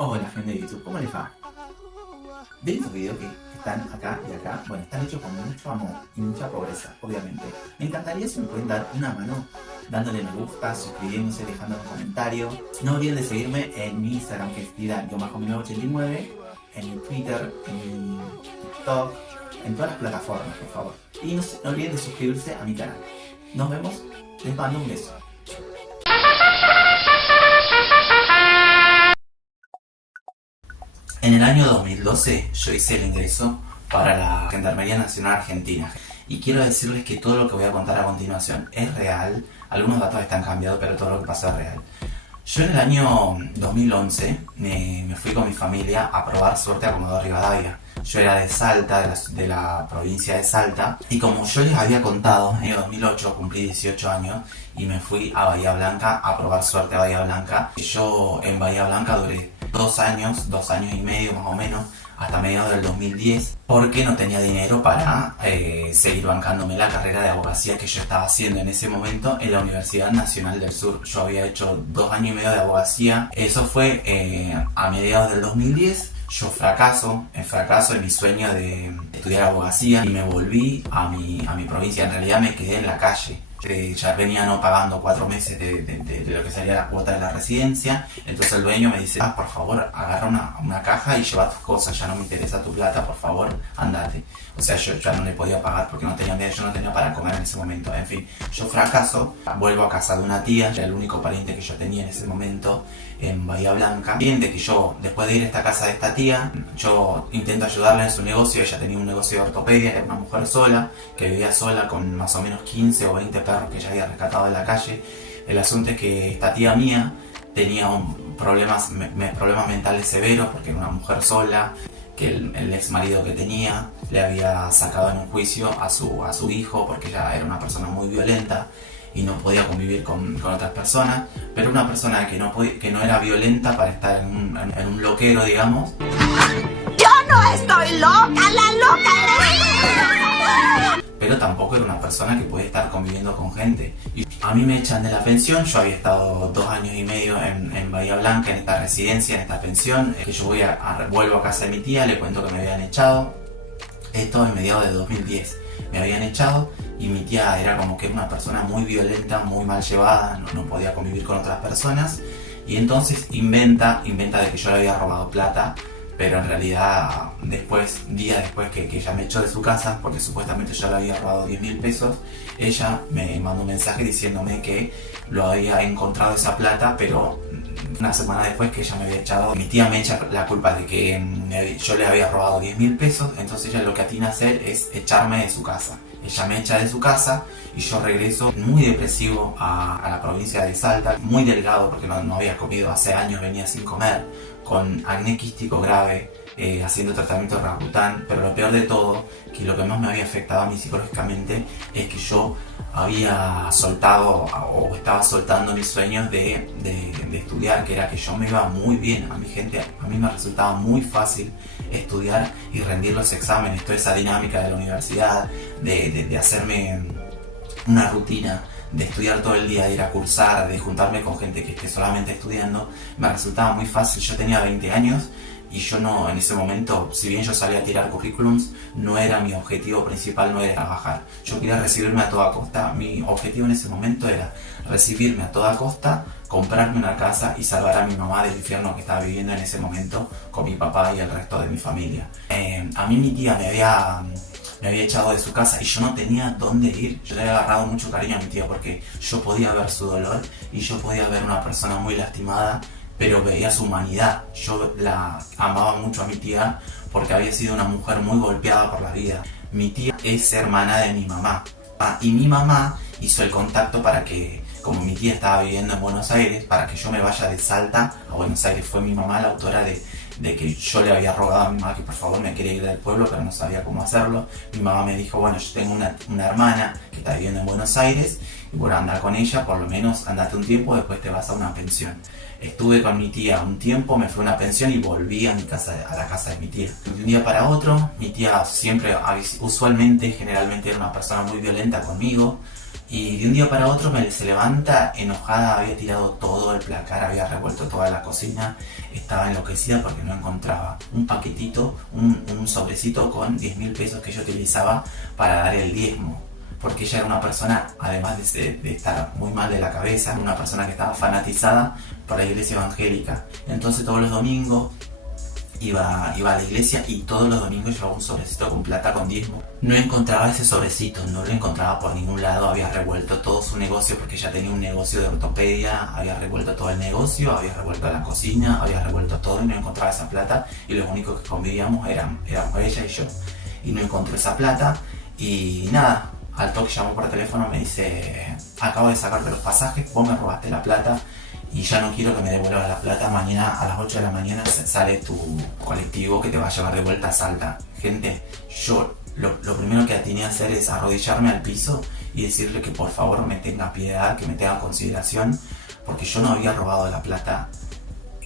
Hola gente de YouTube, ¿cómo les va? ¿Ven estos videos que están acá y acá? Bueno, están hechos con mucho amor y mucha pobreza, obviamente. Me encantaría si me pueden dar una mano dándole me gusta, suscribiéndose, dejando un comentario. No olviden de seguirme en mi Instagram, que es vida-1989, en mi Twitter, en mi TikTok, en todas las plataformas, por favor. Y no olviden de suscribirse a mi canal. Nos vemos, les mando un beso. En el año 2012 yo hice el ingreso para la Gendarmería Nacional Argentina y quiero decirles que todo lo que voy a contar a continuación es real. Algunos datos están cambiados, pero todo lo que pasó es real. Yo en el año 2011 me fui con mi familia a probar suerte a Comodoro Rivadavia. Yo era de Salta, de la provincia de Salta, y como yo les había contado, en el año 2008 cumplí 18 años y me fui a Bahía Blanca a probar suerte a Bahía Blanca. Yo en Bahía Blanca duré 2 años y medio más o menos, hasta mediados del 2010, porque no tenía dinero para seguir bancándome la carrera de abogacía que yo estaba haciendo en ese momento en la Universidad Nacional del Sur. Yo había hecho 2 años y medio de abogacía. Eso fue a mediados del 2010. Yo fracaso en mi sueño de estudiar abogacía y me volví a mi provincia. En realidad me quedé en la calle. Ya venía no pagando 4 meses de lo que sería la cuota de la residencia. Entonces el dueño me dice: por favor, agarra una caja y lleva tus cosas, ya no me interesa tu plata, por favor, andate. O sea, yo ya no le podía pagar porque yo no tenía para comer en ese momento. En fin, yo fracaso, vuelvo a casa de una tía, era el único pariente que yo tenía en ese momento en Bahía Blanca. Bien, de que yo, después de ir a esta casa de esta tía, yo intento ayudarla en su negocio. Ella tenía un negocio de ortopedia, era una mujer sola, que vivía sola con más o menos 15 o 20 perros que ella había rescatado de la calle. El asunto es que esta tía mía tenía problemas mentales severos porque era una mujer sola, que el ex marido que tenía le había sacado en un juicio a su hijo porque ella era una persona muy violenta y no podía convivir con otras personas, pero una persona que no era violenta para estar en un loquero, digamos. ¡Yo no estoy loca! ¡La loca eres! Pero tampoco era una persona que puede estar conviviendo con gente. Y a mí me echan de la pensión. Yo había estado 2 años y medio en Bahía Blanca, en esta residencia, en esta pensión, que yo vuelvo a casa de mi tía, le cuento que me habían echado. Esto en mediados de 2010. Me habían echado y mi tía era como que una persona muy violenta, muy mal llevada, no podía convivir con otras personas. Y entonces inventa de que yo le había robado plata, pero en realidad días después que ella me echó de su casa, porque supuestamente yo le había robado 10.000 pesos, ella me mandó un mensaje diciéndome que lo había encontrado esa plata, pero una semana después que ella me había echado. Mi tía me echa la culpa de que yo le había robado 10.000 pesos, entonces ella lo que atina a hacer es echarme de su casa. Ella me echa de su casa y yo regreso muy depresivo a la provincia de Salta, muy delgado porque no había comido, hace años venía sin comer, con acné quístico grave, haciendo tratamiento de Roacutan. Pero lo peor de todo, que lo que más me había afectado a mí psicológicamente, es que yo había soltado o estaba soltando mis sueños de estudiar, que era que yo me iba muy bien. A mí me resultaba muy fácil estudiar y rendir los exámenes, toda esa dinámica de la universidad, de hacerme una rutina, de estudiar todo el día, de ir a cursar, de juntarme con gente que esté solamente estudiando, me resultaba muy fácil. Yo tenía 20 años y yo no, en ese momento, si bien yo salía a tirar currículums, no era mi objetivo principal, no era trabajar. Yo quería recibirme a toda costa. Mi objetivo en ese momento era recibirme a toda costa, comprarme una casa y salvar a mi mamá del infierno que estaba viviendo en ese momento con mi papá y el resto de mi familia. A mí mi tía me había echado de su casa y yo no tenía dónde ir. Yo le había agarrado mucho cariño a mi tía porque yo podía ver su dolor y yo podía ver una persona muy lastimada, pero veía su humanidad. Yo la amaba mucho a mi tía porque había sido una mujer muy golpeada por la vida. Mi tía es hermana de mi mamá y mi mamá hizo el contacto para que, como mi tía estaba viviendo en Buenos Aires, para que yo me vaya de Salta a Buenos Aires. Fue mi mamá la autora de que yo le había rogado a mi mamá que por favor me quería ir del pueblo, pero no sabía cómo hacerlo. Mi mamá me dijo: bueno, yo tengo una hermana que está viviendo en Buenos Aires, y bueno, anda con ella, por lo menos andate un tiempo, después te vas a una pensión. Estuve con mi tía un tiempo, me fui a una pensión y volví a la casa de mi tía. De un día para otro, mi tía generalmente era una persona muy violenta conmigo. Y de un día para otro se levanta enojada, había tirado todo el placar, había revuelto toda la cocina, estaba enloquecida porque no encontraba un paquetito, un sobrecito con 10.000 pesos que yo utilizaba para dar el diezmo. Porque ella era una persona, además de estar muy mal de la cabeza, una persona que estaba fanatizada por la iglesia evangélica. Entonces todos los domingos iba a la iglesia y todos los domingos llevaba un sobrecito con plata con diezmo. No encontraba ese sobrecito, no lo encontraba por ningún lado, había revuelto todo su negocio porque ella tenía un negocio de ortopedia, había revuelto todo el negocio, había revuelto la cocina, había revuelto todo y no encontraba esa plata y los únicos que convivíamos éramos ella y yo. Y no encontró esa plata y nada, al toque llamó por teléfono, me dice: acabo de sacarte los pasajes, vos me robaste la plata y ya no quiero que me devuelvas la plata. Mañana a las 8 de la mañana sale tu colectivo que te va a llevar de vuelta a Salta. Gente, yo lo primero que atiné a hacer es arrodillarme al piso y decirle que por favor me tenga piedad, que me tenga consideración, porque yo no había robado la plata.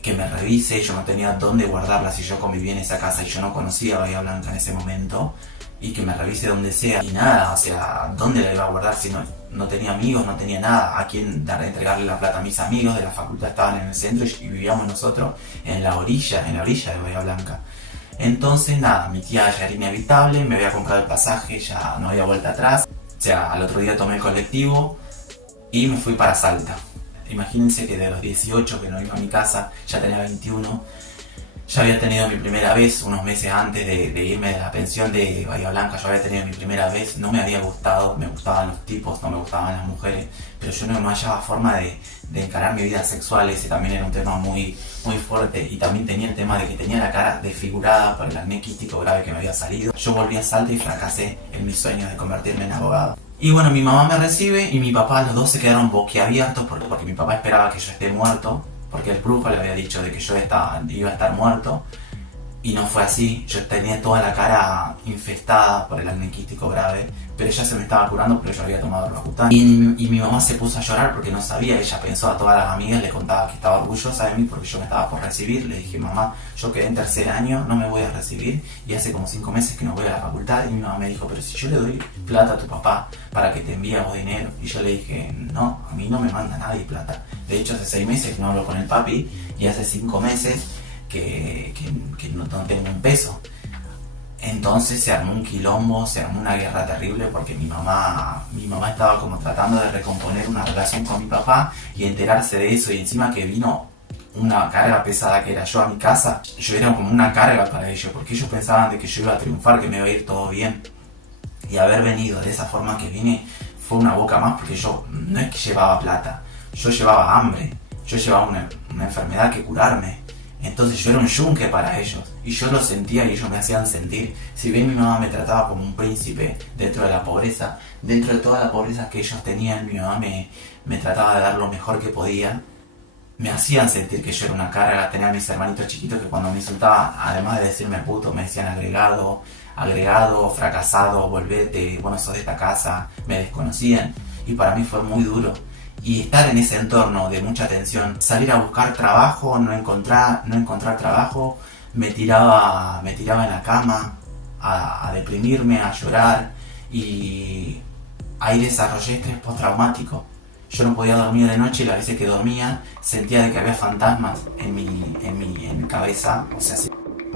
Que me revise, yo no tenía dónde guardarla si yo convivía en esa casa y yo no conocía a Bahía Blanca en ese momento. Y que me revise donde sea y nada, o sea, ¿dónde la iba a guardar si no tenía amigos, no tenía nada? ¿A quién entregarle la plata? A mis amigos de la facultad estaban en el centro y vivíamos nosotros en la orilla de Bahía Blanca. Entonces nada, mi tía ya era inevitable, me había comprado el pasaje, ya no había vuelta atrás. O sea, al otro día tomé el colectivo y me fui para Salta. Imagínense que de los 18 que no iba a mi casa, ya tenía 21. Ya había tenido mi primera vez unos meses antes de irme de la pensión de Bahía Blanca. Yo había tenido mi primera vez, no me había gustado, me gustaban los tipos, no me gustaban las mujeres, pero yo no hallaba forma de encarar mi vida sexual. Ese también era un tema muy fuerte, y también tenía el tema de que tenía la cara desfigurada por el acné quístico grave que me había salido. Yo volví a Salta y fracasé en mis sueños de convertirme en abogado. Y bueno, mi mamá me recibe y mi papá, los dos se quedaron boquiabiertos porque mi papá esperaba que yo esté muerto, porque el brujo le había dicho de que yo iba a estar muerto, y no fue así. Yo tenía toda la cara infestada por el acné quístico grave, pero ella se me estaba curando porque yo había tomado Roacutan. Y mi mamá se puso a llorar porque no sabía. Ella pensó, a todas las amigas le contaba que estaba orgullosa de mí porque yo me estaba por recibir. Le dije: mamá, yo quedé en tercer año, no me voy a recibir y hace como 5 meses que no voy a la facultad. Y mi mamá me dijo: pero si yo le doy plata a tu papá para que te envíe vos dinero. Y yo le dije: no, a mí no me manda nadie plata. De hecho, hace 6 meses que no hablo con el papi y hace 5 meses que no tengo un peso. Entonces se armó un quilombo, se armó una guerra terrible porque mi mamá estaba como tratando de recomponer una relación con mi papá y enterarse de eso, y encima que vino una carga pesada que era yo a mi casa. Yo era como una carga para ellos porque ellos pensaban de que yo iba a triunfar, que me iba a ir todo bien, y haber venido de esa forma que vine fue una boca más, porque yo no es que llevaba plata, yo llevaba hambre, yo llevaba una enfermedad que curarme. Entonces yo era un yunque para ellos y yo lo sentía y ellos me hacían sentir. Si bien mi mamá me trataba como un príncipe dentro de la pobreza, dentro de toda la pobreza que ellos tenían, mi mamá me trataba de dar lo mejor que podía. Me hacían sentir que yo era una carga. Tenía a mis hermanitos chiquitos que cuando me insultaban, además de decirme puto, me decían agregado, fracasado, volvete, bueno, sos de esta casa. Me desconocían y para mí fue muy duro. Y estar en ese entorno de mucha tensión, salir a buscar trabajo, no encontrar trabajo, me tiraba en la cama a deprimirme, a llorar, y ahí desarrollé estrés postraumático. Yo no podía dormir de noche y las veces que dormía sentía de que había fantasmas en mi cabeza, o sea,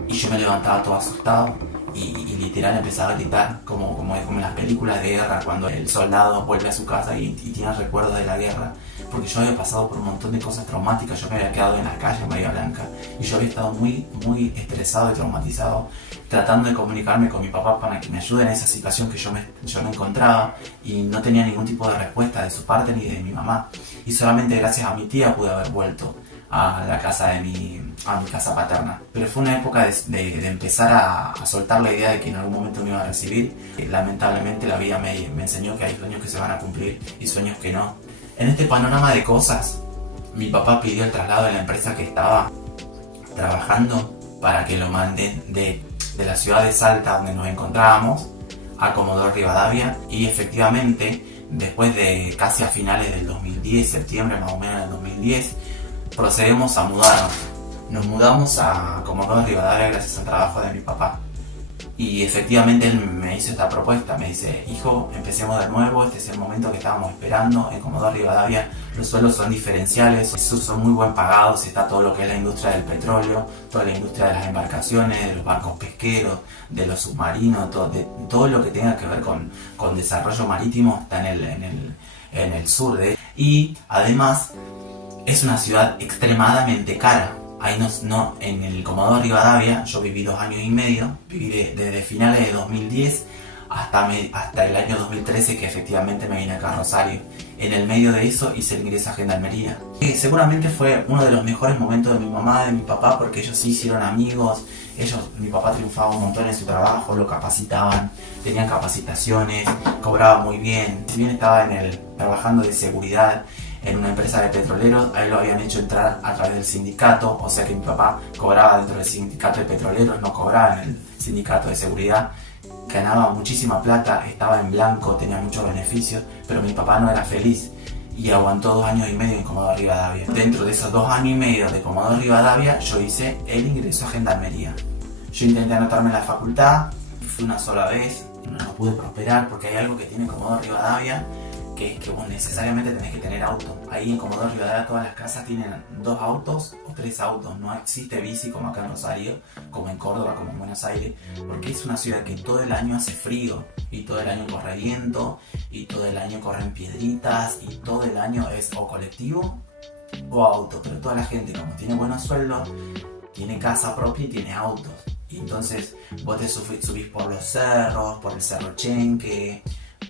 y yo me levantaba todo asustado y literal empezaba a gritar como en las películas de guerra, cuando el soldado vuelve a su casa y tiene recuerdos de la guerra, porque yo había pasado por un montón de cosas traumáticas. Yo me había quedado en la calle en Bahía Blanca y yo había estado muy estresado y traumatizado, tratando de comunicarme con mi papá para que me ayude en esa situación que yo me encontraba, y no tenía ningún tipo de respuesta de su parte ni de mi mamá, y solamente gracias a mi tía pude haber vuelto a la casa a mi casa paterna. Pero fue una época de empezar a soltar la idea de que en algún momento me iba a recibir. Lamentablemente la vida me enseñó que hay sueños que se van a cumplir y sueños que no. En este panorama de cosas, mi papá pidió el traslado de la empresa que estaba trabajando para que lo manden de la ciudad de Salta, donde nos encontrábamos, a Comodoro Rivadavia, y efectivamente después de casi a finales del 2010, septiembre más o menos del 2010, procedemos a mudarnos. Nos mudamos a Comodoro Rivadavia gracias al trabajo de mi papá. Y efectivamente él me hizo esta propuesta, me dice: hijo, empecemos de nuevo, este es el momento que estábamos esperando. En Comodoro Rivadavia los sueldos son diferenciales, son muy buen pagados, está todo lo que es la industria del petróleo, toda la industria de las embarcaciones, de los barcos pesqueros, de los submarinos, todo lo que tenga que ver con desarrollo marítimo está en el sur de él. Y además es una ciudad extremadamente cara. Ahí en el Comodoro Rivadavia yo viví 2 años y medio, viví desde finales de 2010 hasta el año 2013, que efectivamente me vine acá a Rosario. En el medio de eso hice el ingreso a Gendarmería. Seguramente fue uno de los mejores momentos de mi mamá, de mi papá, porque ellos sí hicieron amigos. Mi papá triunfaba un montón en su trabajo, lo capacitaban, tenían capacitaciones, cobraba muy bien. Si bien estaba trabajando de seguridad en una empresa de petroleros, ahí lo habían hecho entrar a través del sindicato, o sea que mi papá cobraba dentro del sindicato de petroleros, no cobraba en el sindicato de seguridad. Ganaba muchísima plata, estaba en blanco, tenía muchos beneficios, pero mi papá no era feliz y aguantó 2 años y medio en Comodoro Rivadavia. Dentro de esos 2 años y medio de Comodoro Rivadavia yo hice el ingreso a Gendarmería. Yo intenté anotarme en la facultad, fui una sola vez, no pude prosperar porque hay algo que tiene Comodoro Rivadavia, que es que vos necesariamente tenés que tener auto. Ahí en Comodoro Rivadavia todas las casas tienen 2 autos o 3 autos. No existe bici como acá en Rosario, como en Córdoba, como en Buenos Aires, porque es una ciudad que todo el año hace frío y todo el año corre viento y todo el año corren piedritas y todo el año es o colectivo o auto. Pero toda la gente, como tiene buenos sueldos, tiene casa propia y tiene autos. Y entonces vos te subís por los cerros, por el Cerro Chenque,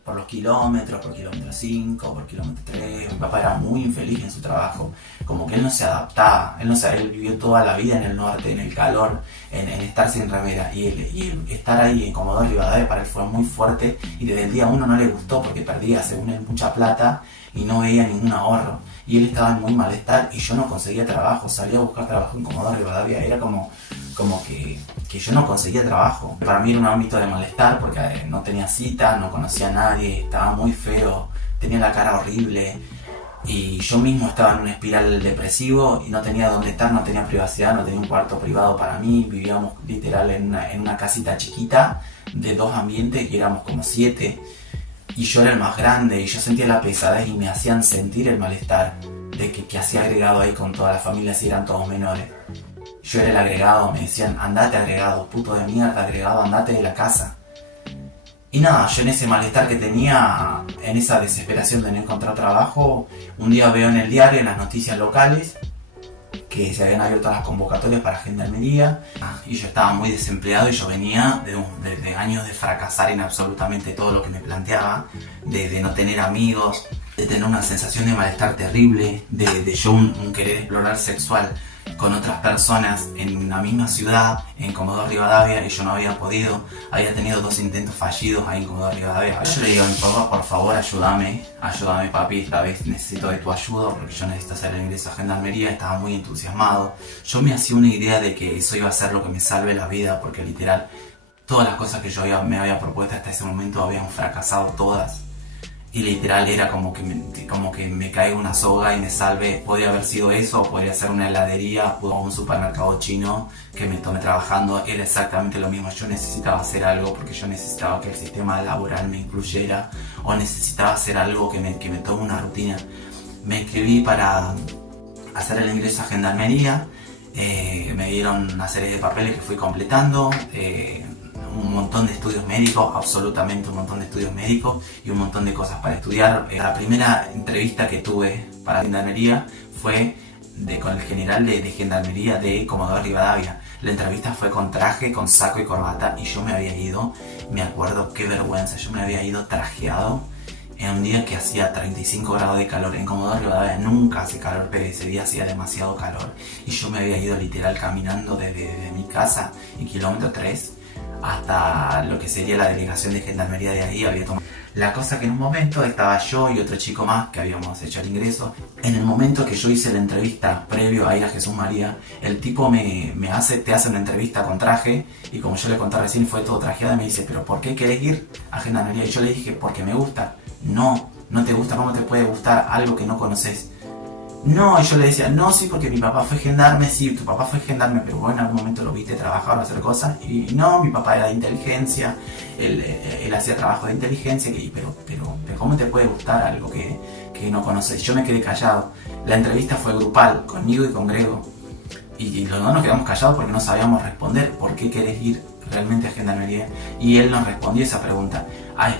por los kilómetros, por kilómetro 5, por kilómetro 3. Mi papá era muy infeliz en su trabajo, como que él no se adaptaba, él vivió toda la vida en el norte, en el calor, en estar sin remera, y estar ahí en Comodoro Rivadavia para él fue muy fuerte, y desde el día 1 no le gustó porque perdía, según él, mucha plata y no veía ningún ahorro, y él estaba en muy malestar y yo no conseguía trabajo. Salía a buscar trabajo en Comodoro Rivadavia, era como que yo no conseguía trabajo. Para mí era un ámbito de malestar porque no tenía cita, no conocía a nadie, estaba muy feo, tenía la cara horrible y yo mismo estaba en una espiral depresivo y no tenía dónde estar, no tenía privacidad, no tenía un cuarto privado para mí. Vivíamos literal en una casita chiquita de 2 ambientes y éramos como 7, y yo era el más grande y yo sentía la pesadez y me hacían sentir el malestar de que hacía agregado ahí con toda la familia si eran todos menores. Yo era el agregado, me decían: andate agregado, puto de mierda agregado, andate de la casa. Y nada, yo en ese malestar que tenía, en esa desesperación de no encontrar trabajo, un día veo en el diario, en las noticias locales, que se habían abierto las convocatorias para Gendarmería, y yo estaba muy desempleado y yo venía de años de fracasar en absolutamente todo lo que me planteaba, de no tener amigos, de tener una sensación de malestar terrible, de yo un querer explorar sexual con otras personas en la misma ciudad, en Comodoro Rivadavia, y yo no había podido. Había tenido 2 intentos fallidos ahí en Comodoro Rivadavia. Yo le digo a mi papá: por favor, ayúdame papi, esta vez necesito de tu ayuda porque yo necesito hacer el ingreso a Gendarmería. Estaba muy entusiasmado. Yo me hacía una idea de que eso iba a ser lo que me salve la vida, porque literal todas las cosas que yo me había propuesto hasta ese momento habían fracasado todas. Y literal era como que me caiga una soga y me salve. Podría haber sido eso, o podría ser una heladería o un supermercado chino que me tome trabajando. Era exactamente lo mismo. Yo necesitaba hacer algo porque yo necesitaba que el sistema laboral me incluyera, o necesitaba hacer algo que me tome una rutina. Me inscribí para hacer el ingreso a Gendarmería. Me dieron una serie de papeles que fui completando. Un montón de estudios médicos, absolutamente un montón de estudios médicos y un montón de cosas para estudiar. La primera entrevista que tuve para Gendarmería fue con el general de Gendarmería de Comodoro Rivadavia. La entrevista fue con traje, con saco y corbata, y yo me había ido, me acuerdo qué vergüenza, yo me había ido trajeado en un día que hacía 35 grados de calor. En Comodoro Rivadavia nunca hace calor, pero ese día hacía demasiado calor y yo me había ido literal caminando desde mi casa en kilómetro 3 hasta lo que sería la delegación de Gendarmería de ahí. Había tomado la cosa que en un momento estaba yo y otro chico más que habíamos hecho el ingreso. En el momento que yo hice la entrevista previo a ir a Jesús María, el tipo te hace una entrevista con traje, y como yo le conté recién, fue todo trajeado, y me dice: ¿pero por qué querés ir a Gendarmería? Y yo le dije: porque me gusta. No te gusta. ¿Cómo te puede gustar algo que no conoces? No, y yo le decía, no, sí, porque mi papá fue gendarme, sí, tu papá fue gendarme, pero vos en algún momento lo viste trabajar o hacer cosas. Y no, mi papá era de inteligencia, él hacía trabajo de inteligencia, pero ¿cómo te puede gustar algo que no conoces? Yo me quedé callado. La entrevista fue grupal, conmigo y con Grego. Y los dos nos quedamos callados porque no sabíamos responder por qué querés ir realmente a Gendarmería. Y él nos respondió esa pregunta.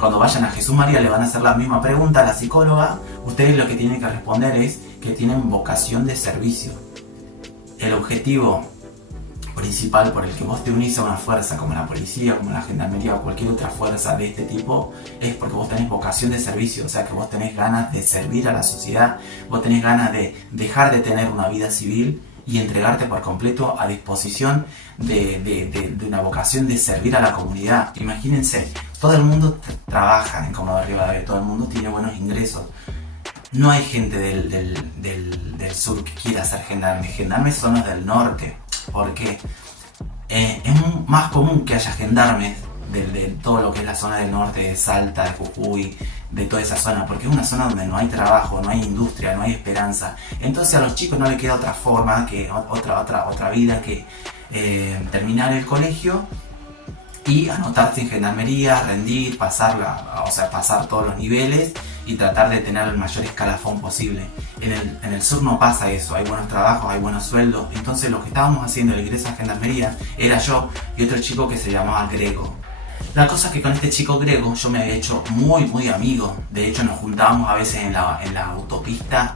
Cuando vayan a Jesús María le van a hacer la misma pregunta a la psicóloga. Ustedes lo que tienen que responder es que tienen vocación de servicio. El objetivo principal por el que vos te unís a una fuerza como la policía, como la Gendarmería o cualquier otra fuerza de este tipo es porque vos tenés vocación de servicio, o sea que vos tenés ganas de servir a la sociedad, vos tenés ganas de dejar de tener una vida civil y entregarte por completo a disposición de una vocación de servir a la comunidad. Imagínense, todo el mundo trabaja en Comodoro Rivadavia, todo el mundo tiene buenos ingresos. No hay gente del sur que quiera ser gendarme. Gendarmes son los del norte, porque es más común que haya gendarmes de todo lo que es la zona del norte, de Salta, de Jujuy, de toda esa zona, porque es una zona donde no hay trabajo, no hay industria, no hay esperanza. Entonces a los chicos no les queda otra forma, que otra vida que terminar el colegio y anotarse en gendarmería, rendir, pasar todos los niveles y tratar de tener el mayor escalafón posible. En el sur no pasa eso, hay buenos trabajos, hay buenos sueldos. Entonces lo que estábamos haciendo el ingreso a gendarmería era yo y otro chico que se llamaba Grego. La cosa es que con este chico Grego yo me había hecho muy amigo. De hecho nos juntábamos a veces en la autopista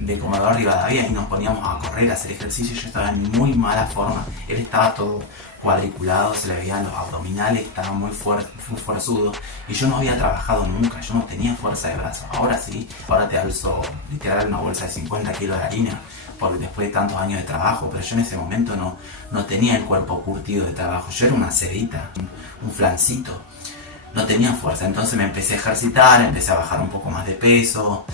de Comodoro Rivadavia y nos poníamos a correr, a hacer ejercicio. Yo estaba en muy mala forma, él estaba todo cuadriculado, se le veían los abdominales, estaba muy forzudo y yo no había trabajado nunca, yo no tenía fuerza de brazo. Ahora sí, ahora te alzo literal una bolsa de 50 kilos de harina porque después de tantos años de trabajo, pero yo en ese momento no tenía el cuerpo curtido de trabajo, yo era una cerita, un flancito, no tenía fuerza. Entonces me empecé a ejercitar, empecé a bajar un poco más de peso.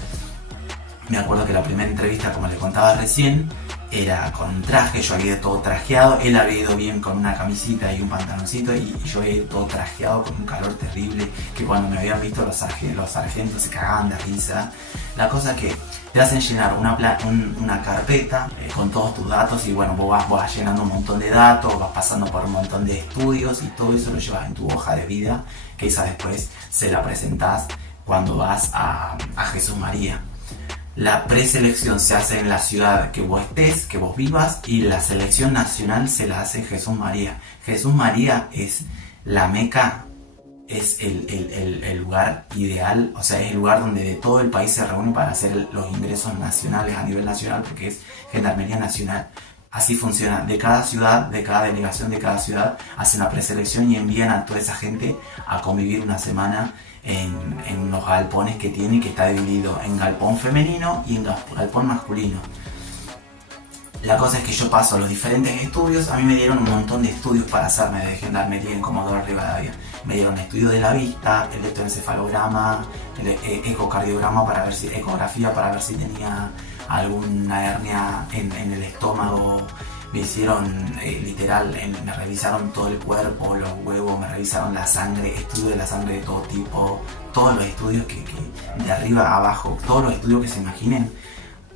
Me acuerdo que la primera entrevista, como le contaba recién, era con un traje, yo había ido todo trajeado, él había ido bien con una camisita y un pantaloncito y yo había ido todo trajeado con un calor terrible, que cuando me habían visto los sargentos se cagaban de risa. La cosa que te hacen llenar una carpeta con todos tus datos y bueno, vos vas llenando un montón de datos, vas pasando por un montón de estudios y todo eso lo llevas en tu hoja de vida, que esa después se la presentás cuando vas a Jesús María. La preselección se hace en la ciudad que vos estés, que vos vivas, y la selección nacional se la hace en Jesús María. Jesús María es la meca, es el lugar ideal, o sea, es el lugar donde de todo el país se reúne para hacer los ingresos nacionales a nivel nacional, porque es Gendarmería Nacional. Así funciona, de cada ciudad, de cada delegación de cada ciudad, hacen la preselección y envían a toda esa gente a convivir una semana en los galpones que tiene, que está dividido en galpón femenino y en galpón masculino. La cosa es que yo paso los diferentes estudios. A mí me dieron un montón de estudios para hacerme de gendarmería en Comodoro Rivadavia. Me dieron estudio de la vista, electroencefalograma, el ecocardiograma para ver si, ecografía para ver si tenía alguna hernia en el estómago. Me hicieron literal, me revisaron todo el cuerpo, los huevos, me revisaron la sangre, estudios de la sangre de todo tipo, todos los estudios que de arriba a abajo, todos los estudios que se imaginen,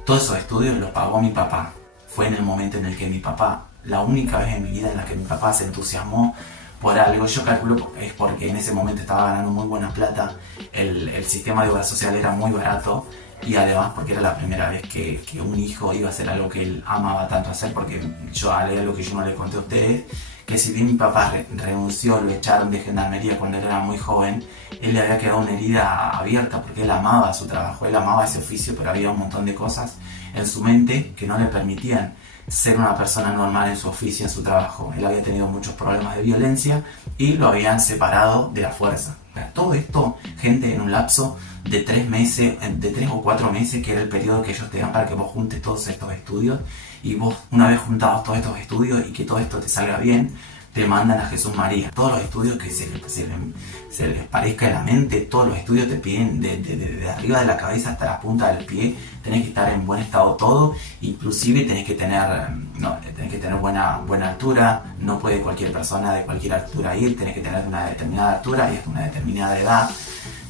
todos esos estudios los pagó mi papá. Fue en el momento en el que mi papá, la única vez en mi vida en la que mi papá se entusiasmó por algo, yo calculo es porque en ese momento estaba ganando muy buena plata, el sistema de obra social era muy barato y además porque era la primera vez que un hijo iba a hacer algo que él amaba tanto hacer, porque yo hay algo que yo no le conté a ustedes, que si bien mi papá renunció, lo echaron de gendarmería cuando él era muy joven, él le había quedado una herida abierta porque él amaba su trabajo, él amaba ese oficio, pero había un montón de cosas en su mente que no le permitían ser una persona normal en su oficio, en su trabajo. Él había tenido muchos problemas de violencia y lo habían separado de la fuerza. Todo esto, gente, en un lapso de 3 meses, de 3 o 4 meses, que era el periodo que ellos te dan para que vos juntes todos estos estudios, y vos, una vez juntados todos estos estudios y que todo esto te salga bien, te mandan a Jesús María. Todos los estudios que se les parezca en la mente, todos los estudios te piden de arriba de la cabeza hasta la punta del pie, tenés que estar en buen estado todo, inclusive tenés que tener buena altura, no puede cualquier persona de cualquier altura ir, tenés que tener una determinada altura y hasta una determinada edad,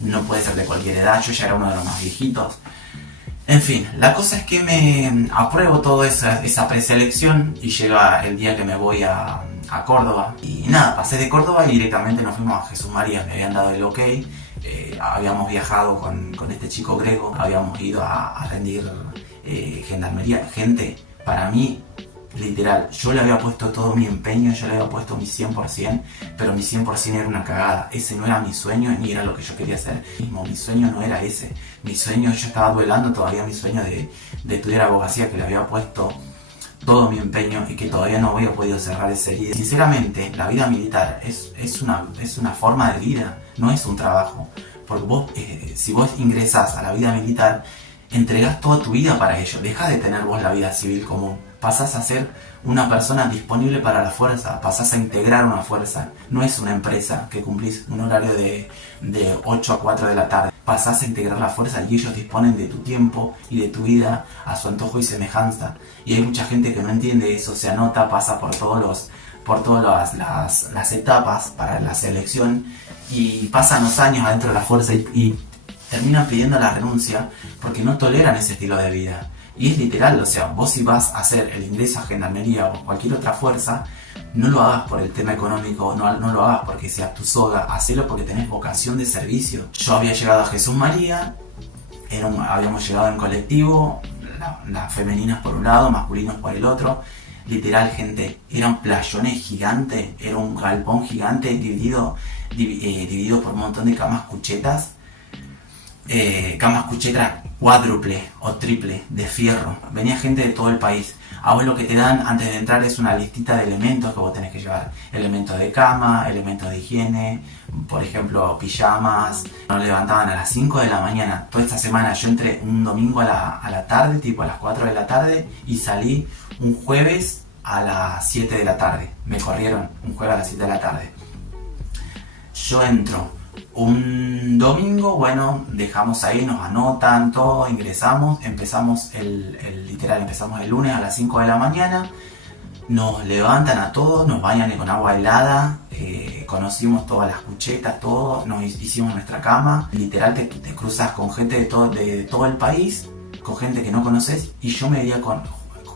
no puede ser de cualquier edad. Yo ya era uno de los más viejitos. En fin, la cosa es que me apruebo toda esa preselección y llega el día que me voy a Córdoba. Y nada, pasé de Córdoba y directamente nos fuimos a Jesús María, me habían dado el ok. Habíamos viajado con este chico griego, habíamos ido a rendir gendarmería. Gente, para mí, literal, yo le había puesto todo mi empeño, yo le había puesto mi 100%, pero mi 100% era una cagada. Ese no era mi sueño ni era lo que yo quería hacer. Mi sueño no era ese. Mi sueño, yo estaba duelando todavía mi sueño de estudiar abogacía, que le había puesto todo mi empeño y que todavía no había podido cerrar ese herida. Sinceramente, la vida militar es una forma de vida, no es un trabajo. Porque vos, si vos ingresás a la vida militar, entregás toda tu vida para ello. Dejás de tener vos la vida civil común. Pasás a ser una persona disponible para la fuerza, pasás a integrar una fuerza. No es una empresa que cumplís un horario de 8 a 4 de la tarde. Pasás a integrar la fuerza y ellos disponen de tu tiempo y de tu vida a su antojo y semejanza. Y hay mucha gente que no entiende eso, se anota, pasa por todas las etapas para la selección y pasan los años adentro de la fuerza y terminan pidiendo la renuncia porque no toleran ese estilo de vida. Y es literal, o sea, vos si vas a hacer el ingreso a gendarmería o cualquier otra fuerza, no lo hagas por el tema económico, no lo hagas porque sea tu soga, hacelo porque tenés vocación de servicio. Yo había llegado a Jesús María, habíamos llegado en colectivo, las femeninas por un lado, masculinos por el otro. Literal, gente, eran playones gigantes, era un galpón gigante dividido por un montón de camas cuchetas. Camas cuchetas cuádruple o triple de fierro. Venía gente de todo el país. A vos lo que te dan antes de entrar es una listita de elementos que vos tenés que llevar. Elementos de cama, elementos de higiene, por ejemplo, pijamas. Nos levantaban a las 5 de la mañana. Toda esta semana yo entré un domingo a la tarde, tipo a las 4 de la tarde, y salí un jueves a las 7 de la tarde. Me corrieron un jueves a las 7 de la tarde. Yo entro un domingo, bueno, dejamos ahí, nos anotan todo, ingresamos, empezamos empezamos el lunes a las 5 de la mañana, nos levantan a todos, nos bañan con agua helada, conocimos todas las cuchetas, todo, nos hicimos nuestra cama, literal te cruzas con gente de todo el país, con gente que no conoces, y yo me había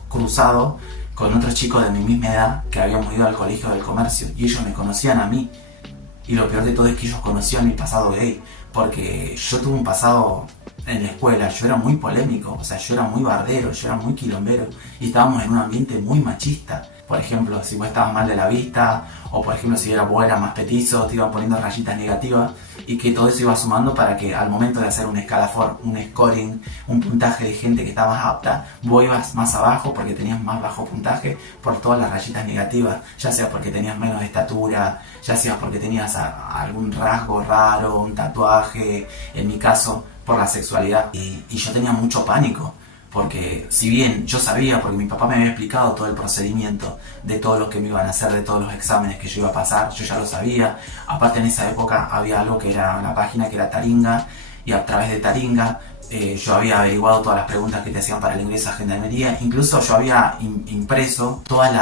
cruzado con otros chicos de mi misma edad que habíamos ido al colegio del comercio y ellos me conocían a mí. Y lo peor de todo es que ellos conocían mi pasado gay, porque yo tuve un pasado en la escuela, yo era muy polémico, o sea, yo era muy bardero, yo era muy quilombero, y estábamos en un ambiente muy machista. Por ejemplo, si vos estabas mal de la vista, o por ejemplo si vos eras más petizo, te iban poniendo rayitas negativas, y que todo eso iba sumando para que al momento de hacer un escalafón, un scoring, un puntaje de gente que estaba más apta, vos ibas más abajo porque tenías más bajo puntaje por todas las rayitas negativas, ya sea porque tenías menos estatura, ya sea porque tenías algún rasgo raro, un tatuaje, en mi caso por la sexualidad, y yo tenía mucho pánico. Porque si bien yo sabía, porque mi papá me había explicado todo el procedimiento de todo lo que me iban a hacer, de todos los exámenes que yo iba a pasar, yo ya lo sabía. Aparte en esa época había algo que era una página que era Taringa, y a través de Taringa yo había averiguado todas las preguntas que te hacían para el ingreso a gendarmería. Incluso yo había impreso todas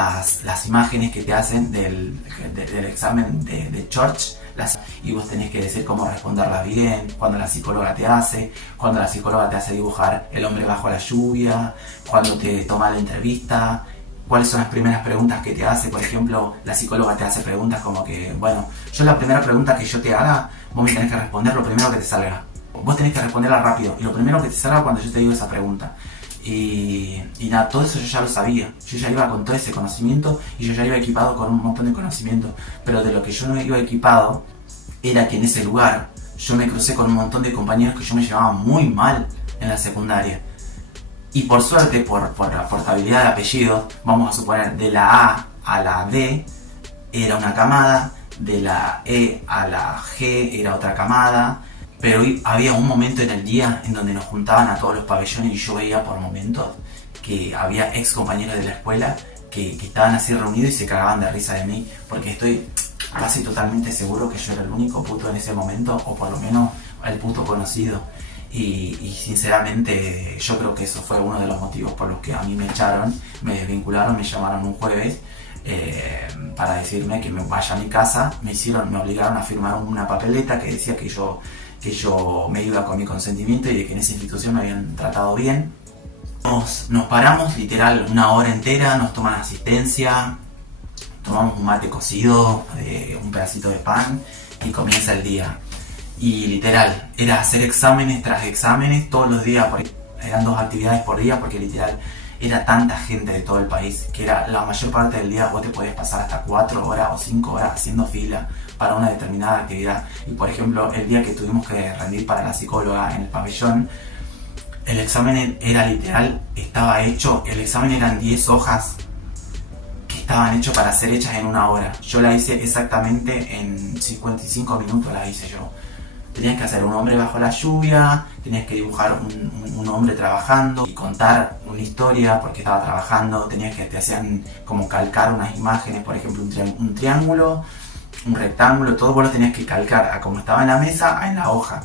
las imágenes que te hacen del examen de Church, y vos tenés que decir cómo responderlas bien, cuando la psicóloga te hace dibujar el hombre bajo la lluvia, cuando te toma la entrevista, cuáles son las primeras preguntas que te hace. Por ejemplo, la psicóloga te hace preguntas como que, bueno, yo la primera pregunta que yo te haga, vos me tenés que responder lo primero que te salga. Vos tenés que responderla rápido, y lo primero que te salga cuando yo te digo esa pregunta. Y nada, todo eso yo ya lo sabía. Yo ya iba con todo ese conocimiento y yo ya iba equipado con un montón de conocimiento. Pero de lo que yo no iba equipado era que en ese lugar yo me crucé con un montón de compañeros que yo me llevaba muy mal en la secundaria. Y por suerte, por portabilidad de apellidos, vamos a suponer de la A a la D era una camada, de la E a la G era otra camada. Pero había un momento en el día en donde nos juntaban a todos los pabellones y yo veía por momentos que había ex compañeros de la escuela que estaban así reunidos y se cagaban de risa de mí, porque estoy casi totalmente seguro que yo era el único puto en ese momento, o por lo menos el puto conocido. Y sinceramente yo creo que eso fue uno de los motivos por los que a mí me echaron, me desvincularon, me llamaron un jueves para decirme que me vaya a mi casa. Me obligaron a firmar una papeleta que decía que que yo me iba con mi consentimiento y de que en esa institución me habían tratado bien. Nos paramos literal una hora entera, nos toman asistencia, tomamos un mate cocido, un pedacito de pan y comienza el día. Y literal, era hacer exámenes tras exámenes todos los días, eran 2 actividades por día porque literal era tanta gente de todo el país que era la mayor parte del día vos te podías pasar hasta 4 horas o 5 horas haciendo fila para una determinada actividad. Y por ejemplo, el día que tuvimos que rendir para la psicóloga en el pabellón, el examen era literal, estaba hecho, el examen eran 10 hojas que estaban hechas para ser hechas en 1 hora. Yo la hice exactamente en 55 minutos, la hice yo. Tenías que hacer un hombre bajo la lluvia, tenías que dibujar un hombre trabajando y contar una historia porque estaba trabajando, tenías que te hacían como calcar unas imágenes, por ejemplo un triángulo, un rectángulo, todo vos lo tenías que calcar a como estaba en la mesa, en la hoja.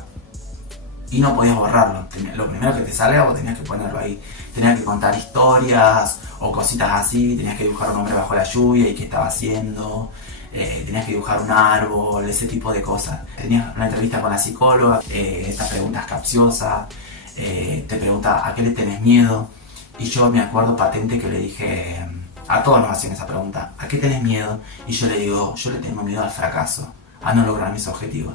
Y no podías borrarlo, lo primero que te salga vos tenías que ponerlo ahí. Tenías que contar historias o cositas así, tenías que dibujar un hombre bajo la lluvia y qué estaba haciendo. Tenías que dibujar un árbol, ese tipo de cosas. Tenías una entrevista con la psicóloga, estas preguntas capciosas, te pregunta ¿a qué le tenés miedo? Y yo me acuerdo patente que le dije, a todos nos hacían esa pregunta, ¿a qué tenés miedo? Y yo le digo, yo le tengo miedo al fracaso, a no lograr mis objetivos.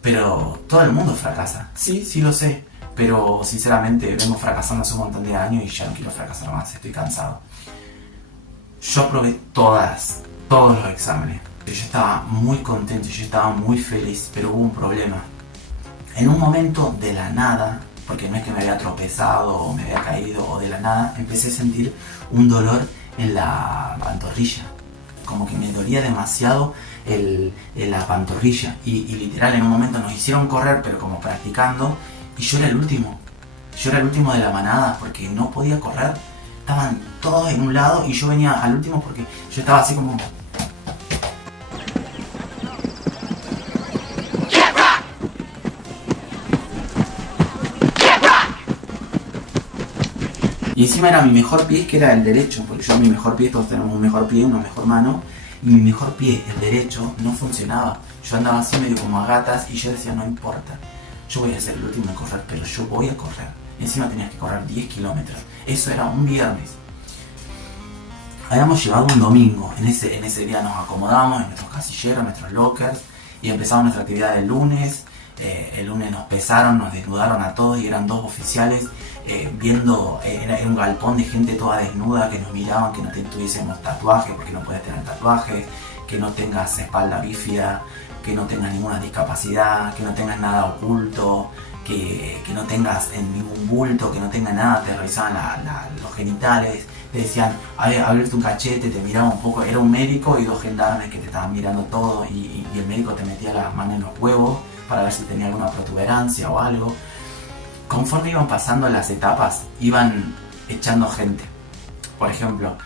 Pero todo el mundo fracasa, sí lo sé, pero sinceramente vengo fracasando hace un montón de años y ya no quiero fracasar más, estoy cansado. Yo aprobé todos los exámenes. Yo estaba muy contento, yo estaba muy feliz, pero hubo un problema. En un momento de la nada, porque no es que me había tropezado o me había caído o de la nada, empecé a sentir un dolor en la pantorrilla. Como que me dolía demasiado la pantorrilla. Y literal en un momento nos hicieron correr, pero como practicando, y yo era el último. Yo era el último de la manada porque no podía correr. Estaban todos en un lado y yo venía al último porque yo estaba así como... Y encima era mi mejor pie, que era el derecho, porque yo mi mejor pie, todos tenemos un mejor pie, una mejor mano, y mi mejor pie, el derecho, no funcionaba. Yo andaba así medio como a gatas y yo decía, no importa, yo voy a ser el último en correr, pero yo voy a correr. Encima tenías que correr 10 kilómetros. Eso era un viernes. Habíamos llegado un domingo. En ese día nos acomodamos en nuestros casilleros, en nuestros lockers, y empezamos nuestra actividad del lunes. El lunes nos pesaron, nos desnudaron a todos y eran 2 oficiales viendo, era un galpón de gente toda desnuda que nos miraban, que no tuviésemos tatuajes, porque no puedes tener tatuajes, que no tengas espalda bífida, que no tengas ninguna discapacidad, que no tengas nada oculto, que no tengas ningún bulto, que no tengas nada, te revisaban los genitales, te decían, abrirte un cachete, te miraban un poco, era un médico y 2 gendarmes que te estaban mirando todo y el médico te metía la mano en los huevos para ver si tenía alguna protuberancia o algo. Conforme iban pasando las etapas, iban echando gente. Por ejemplo,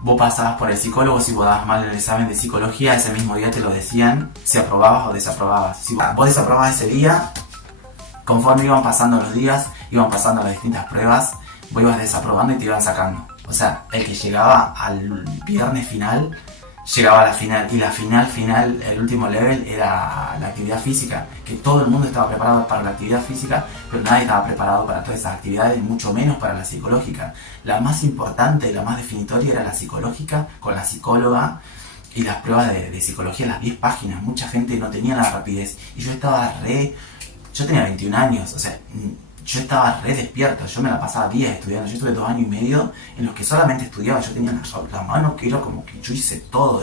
vos pasabas por el psicólogo, si vos dabas mal el examen de psicología, ese mismo día te lo decían si aprobabas o desaprobabas. Si vos desaprobabas ese día, conforme iban pasando los días, iban pasando las distintas pruebas, vos ibas desaprobando y te iban sacando. O sea, el que llegaba al viernes final, llegaba a la final, y la final, el último level era la actividad física, que todo el mundo estaba preparado para la actividad física, pero nadie estaba preparado para todas esas actividades, mucho menos para la psicológica. La más importante, la más definitoria era la psicológica, con la psicóloga, y las pruebas de psicología, las 10 páginas, mucha gente no tenía la rapidez, y yo tenía 21 años, o sea, yo estaba re despierto, yo me la pasaba días estudiando, yo estuve 2 años y medio en los que solamente estudiaba, yo tenía la mano que era como que yo hice todo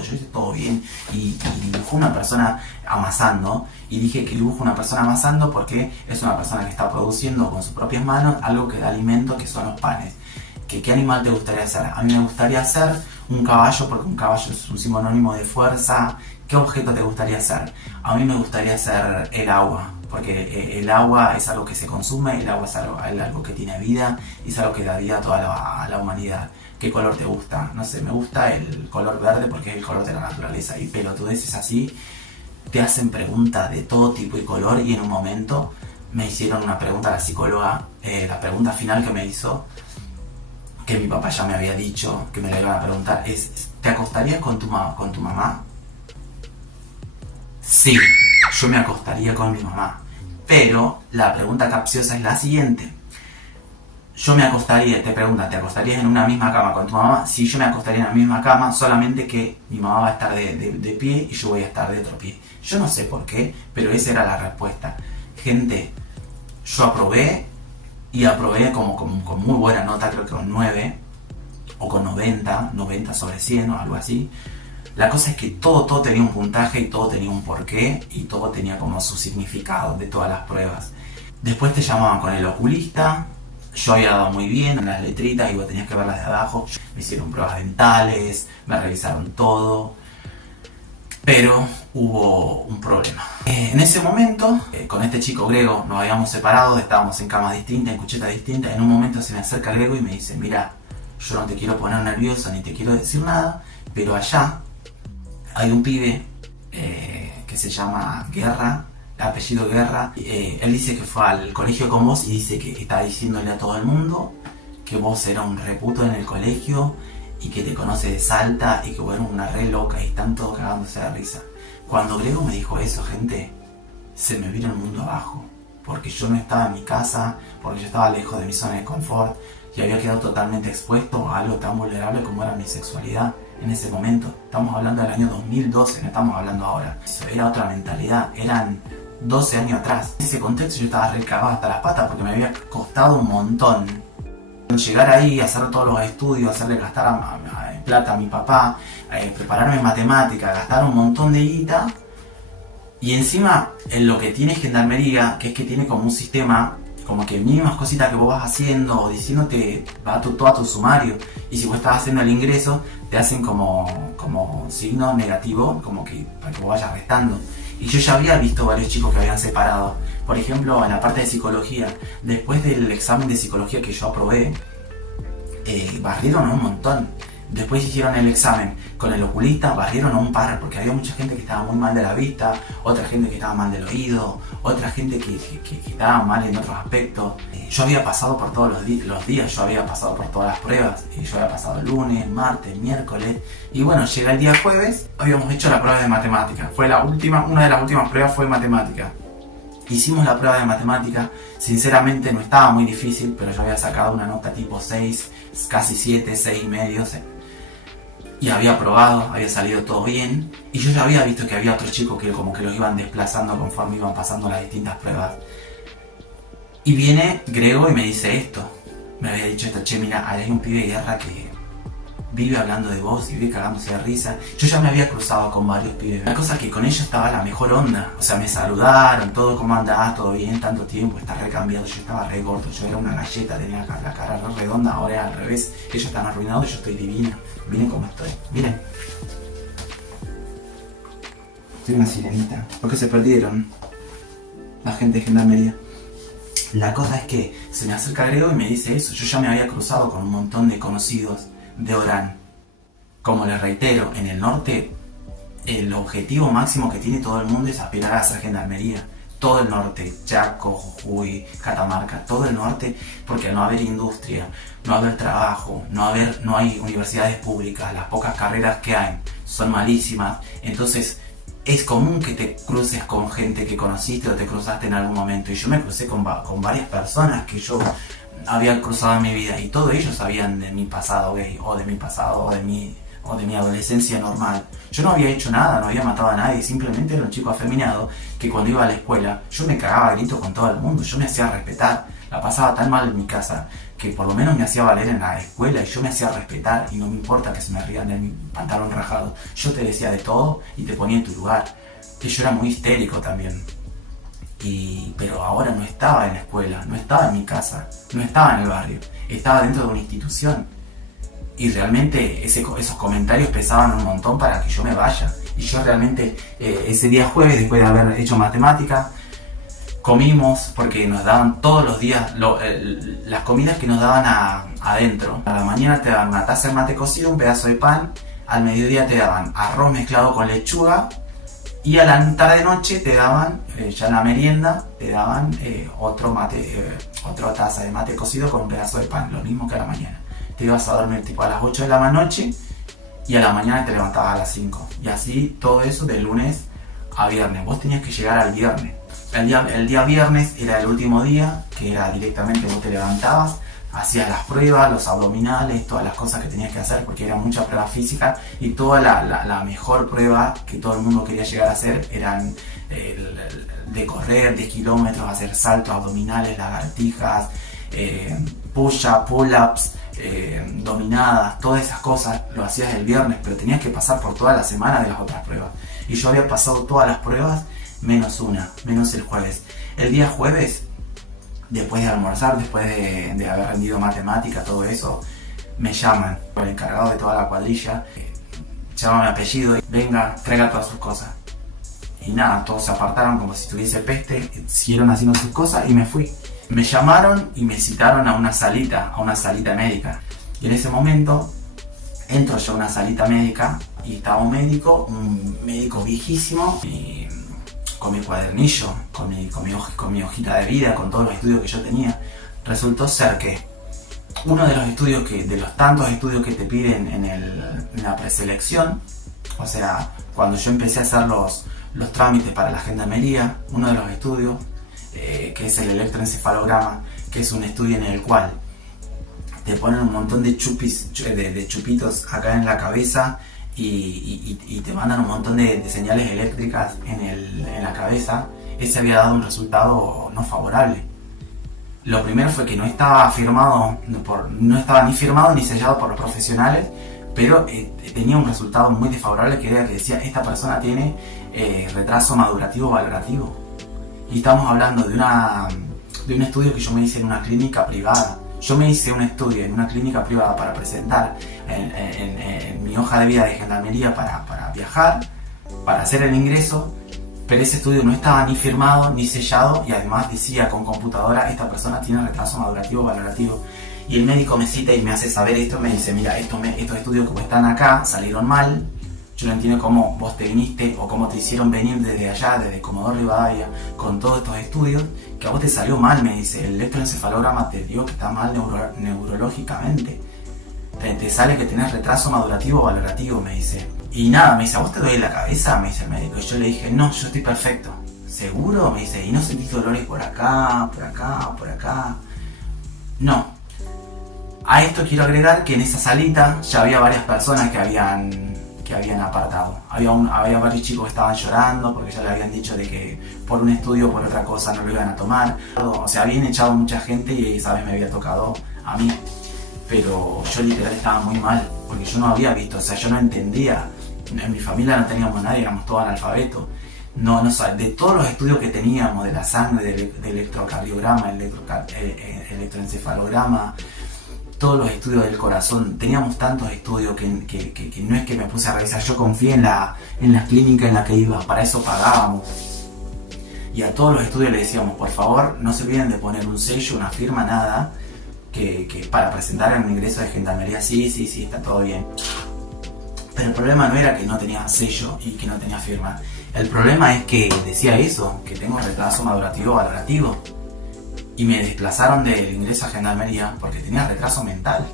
bien, y dibujé una persona amasando, y dije que dibujo una persona amasando porque es una persona que está produciendo con sus propias manos algo que da alimento, que son los panes. ¿Qué animal te gustaría hacer? A mí me gustaría hacer un caballo, porque un caballo es un sinónimo de fuerza. ¿Qué objeto te gustaría hacer? A mí me gustaría hacer el agua, porque el agua es algo que se consume, el agua es algo que tiene vida, y es algo que da vida a toda la humanidad. ¿Qué color te gusta? No sé, me gusta el color verde porque es el color de la naturaleza, y pelotudeces así. Te hacen preguntas de todo tipo y color, y en un momento me hicieron una pregunta a la psicóloga, la pregunta final que me hizo, que mi papá ya me había dicho que me la iban a preguntar, es: ¿te acostarías con tu mamá? Sí, yo me acostaría con mi mamá, Pero la pregunta capciosa es la siguiente. Yo me acostaría, te preguntan, ¿te acostarías en una misma cama con tu mamá? Sí, yo me acostaría en la misma cama, solamente que mi mamá va a estar de pie y yo voy a estar de otro pie. Yo no sé por qué, pero esa era la respuesta. Gente, yo aprobé y aprobé con muy buena nota, creo que con 9 o con 90 sobre 100 o algo así. La cosa es que todo tenía un puntaje y todo tenía un porqué y todo tenía como su significado de todas las pruebas. Después te llamaban con el oculista. Yo había dado muy bien en las letritas y vos tenías que verlas de abajo. Me hicieron pruebas dentales, me revisaron todo. Pero hubo un problema. En ese momento, con este chico Grego nos habíamos separado, estábamos en camas distintas, en cuchetas distintas. En un momento se me acerca Grego y me dice, mira, yo no te quiero poner nerviosa ni te quiero decir nada, pero allá hay un pibe que se llama Guerra, apellido Guerra. Él dice que fue al colegio con vos y dice que está diciéndole a todo el mundo que vos eras un reputo en el colegio y que te conoce de Salta y que vos eras una re loca y están todos cagándose de risa. Cuando Grego me dijo eso, gente, se me vino el mundo abajo, porque yo no estaba en mi casa, porque yo estaba lejos de mi zona de confort y había quedado totalmente expuesto a algo tan vulnerable como era mi sexualidad en ese momento. Estamos hablando del año 2012, no estamos hablando ahora. Eso era otra mentalidad, eran 12 años atrás. En ese contexto yo estaba recabado hasta las patas porque me había costado un montón llegar ahí, hacer todos los estudios, hacerle gastar plata a mi papá, prepararme en matemática, gastar un montón de guita. Y encima, en lo que tiene Gendarmería, que es que tiene como un sistema, como que mínimas cositas que vos vas haciendo o diciéndote, va todo a tu sumario. Y si vos estás haciendo el ingreso, te hacen como signo negativo, como que para que vos vayas restando. Y yo ya había visto varios chicos que habían separado. Por ejemplo, en la parte de psicología, después del examen de psicología que yo aprobé, barrieron a un montón. Después hicieron el examen con el oculista, barrieron a un par, porque había mucha gente que estaba muy mal de la vista, otra gente que estaba mal del oído, otra gente que estaba mal en otros aspectos. Yo había pasado por todos los días, yo había pasado por todas las pruebas, yo había pasado el lunes, martes, miércoles, y bueno, llega el día jueves, habíamos hecho la prueba de matemática. Fue una de las últimas pruebas fue matemática. Hicimos la prueba de matemática, sinceramente no estaba muy difícil, pero yo había sacado una nota tipo 6, casi 7, 6,5, y había aprobado, había salido todo bien, y yo ya había visto que había otros chicos que como que los iban desplazando conforme iban pasando las distintas pruebas. Y viene Grego y me dice esto, me había dicho esto, che, mira, hay un pibe de Guerra que vive hablando de vos y vive cagándose de risa. Yo ya me había cruzado con varios pibes. La cosa es que con ellos estaba la mejor onda. O sea, me saludaron, todo, ¿cómo andás? ¿Todo bien? Tanto tiempo, está recambiado. Yo estaba re gordo, yo era una galleta, tenía la cara re redonda, ahora es al revés. Ellos están arruinados y yo estoy divina. Miren cómo estoy, miren. Soy una sirenita. ¿Por qué se perdieron? La gente de Gendarmería. La cosa es que se me acerca Grego y me dice eso. Yo ya me había cruzado con un montón de conocidos de Orán. Como les reitero, en el norte el objetivo máximo que tiene todo el mundo es aspirar a ser Gendarmería. Todo el norte, Chaco, Jujuy, Catamarca, todo el norte, porque al no haber industria, no haber trabajo, no hay universidades públicas, las pocas carreras que hay son malísimas, entonces es común que te cruces con gente que conociste o te cruzaste en algún momento. Y yo me crucé con varias personas que yo había cruzado en mi vida y todos ellos sabían de mi pasado gay o de mi pasado o de mi adolescencia normal. Yo no había hecho nada, no había matado a nadie, simplemente era un chico afeminado que cuando iba a la escuela yo me cagaba a gritos con todo el mundo, yo me hacía respetar. La pasaba tan mal en mi casa que por lo menos me hacía valer en la escuela y yo me hacía respetar y no me importa que se me rían de mi pantalón rajado. Yo te decía de todo y te ponía en tu lugar, que yo era muy histérico también. Pero ahora no estaba en la escuela, no estaba en mi casa, no estaba en el barrio, estaba dentro de una institución. Y realmente esos comentarios pesaban un montón para que yo me vaya. Y yo realmente ese día jueves, después de haber hecho matemática, comimos, porque nos daban todos los días las comidas que nos daban adentro. A la mañana te daban una taza de mate cocido, un pedazo de pan, al mediodía te daban arroz mezclado con lechuga, y a la tarde-noche te daban, ya en la merienda, te daban otra taza de mate cocido con un pedazo de pan, lo mismo que a la mañana. Te ibas a dormir tipo a las 8 de la noche y a la mañana te levantabas a las 5. Y así todo eso de lunes a viernes. Vos tenías que llegar al viernes. El día viernes era el último día, que era directamente vos te levantabas, hacías las pruebas, los abdominales, todas las cosas que tenías que hacer, porque era mucha prueba física, y toda la mejor prueba que todo el mundo quería llegar a hacer eran de correr 10 kilómetros, hacer saltos abdominales, lagartijas, push-up, pull-ups, dominadas, todas esas cosas lo hacías el viernes, pero tenías que pasar por toda la semana de las otras pruebas. Y yo había pasado todas las pruebas menos una, menos el jueves. El día jueves, después de almorzar, después de haber rendido matemática, todo eso, me llaman, el encargado de toda la cuadrilla, llama mi apellido y venga, traiga todas sus cosas. Y nada, todos se apartaron como si tuviese peste, siguieron haciendo sus cosas y me fui. Me llamaron y me citaron a una salita médica. Y en ese momento entro yo a una salita médica y estaba un médico viejísimo, y con mi cuadernillo, con mi hojita de vida, con todos los estudios que yo tenía. Resultó ser que uno de los estudios de los tantos estudios que te piden en la preselección, o sea, cuando yo empecé a hacer los trámites para la gendarmería, uno de los estudios, que es el electroencefalograma, que es un estudio en el cual te ponen un montón de chupitos acá en la cabeza y te mandan un montón de señales eléctricas en la cabeza. Ese había dado un resultado no favorable. Lo primero fue que no estaba ni firmado ni sellado por los profesionales, pero tenía un resultado muy desfavorable, que era que decía: esta persona tiene retraso madurativo valorativo. Y estamos hablando de un estudio que yo me hice en una clínica privada. Yo me hice un estudio en una clínica privada para presentar en mi hoja de vida de gendarmería para viajar, para hacer el ingreso, pero ese estudio no estaba ni firmado ni sellado, y además decía con computadora: esta persona tiene retraso madurativo valorativo. Y el médico me cita y me hace saber esto, me dice: mira, estos estudios como están acá salieron mal. Yo no entiendo cómo vos te viniste o cómo te hicieron venir desde allá, desde Comodoro Rivadavia, con todos estos estudios, que a vos te salió mal, me dice. El electroencefalograma te dio que está mal neurológicamente. Te sale que tenés retraso madurativo valorativo, me dice. Y nada, me dice: ¿a vos te duele la cabeza?, me dice el médico. Y yo le dije: no, yo estoy perfecto. ¿Seguro?, me dice. ¿Y no sentís dolores por acá, por acá, por acá? No. A esto quiero agregar que en esa salita ya había varias personas que habían apartado. Había varios chicos que estaban llorando porque ya le habían dicho de que por un estudio o por otra cosa no lo iban a tomar. O sea, habían echado mucha gente y esa vez me había tocado a mí. Pero yo literal estaba muy mal, porque yo no había visto, o sea, yo no entendía. En mi familia no teníamos nadie, éramos todos analfabetos. No, de todos los estudios que teníamos, de la sangre, de electrocardiograma, electroencefalograma, todos los estudios del corazón, teníamos tantos estudios que no es que me puse a revisar. Yo confié en la clínica en la que iba, para eso pagábamos. Y a todos los estudios le decíamos: por favor, no se olviden de poner un sello, una firma, nada, que para presentar en un ingreso de gendarmería. Sí, está todo bien. Pero el problema no era que no tenía sello y que no tenía firma. El problema es que decía eso, que tengo retraso madurativo valorativo. Y me desplazaron del ingreso a gendarmería porque tenía retraso mental.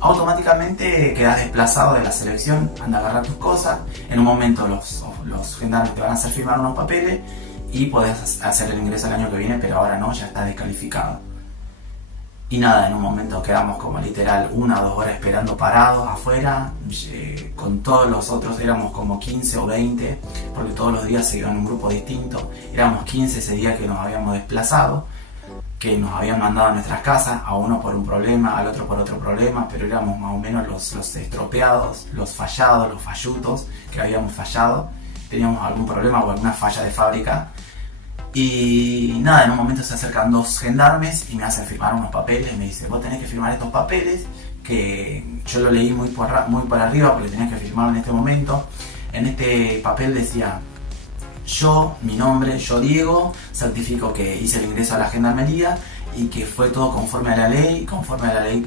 Automáticamente quedas desplazado de la selección, anda a agarrar tus cosas. En un momento los gendarmes te van a hacer firmar unos papeles y podés hacer el ingreso el año que viene, pero ahora no, ya está descalificado. Y nada, en un momento quedamos como literal 1 o 2 horas esperando parados afuera. Con todos los otros éramos como 15 o 20, porque todos los días se iba en un grupo distinto. Éramos 15 ese día que nos habíamos desplazado, que nos habían mandado a nuestras casas, a uno por un problema, al otro por otro problema, pero éramos más o menos los estropeados, los fallados, los fallutos, que habíamos fallado, teníamos algún problema o alguna falla de fábrica. Y nada, en un momento se acercan 2 gendarmes y me hacen firmar unos papeles. Me dice: vos tenés que firmar estos papeles, que yo lo leí muy por arriba porque tenías que firmarlo en este momento. En este papel decía: yo, mi nombre, yo Diego, certifico que hice el ingreso a la gendarmería y que fue todo conforme a la ley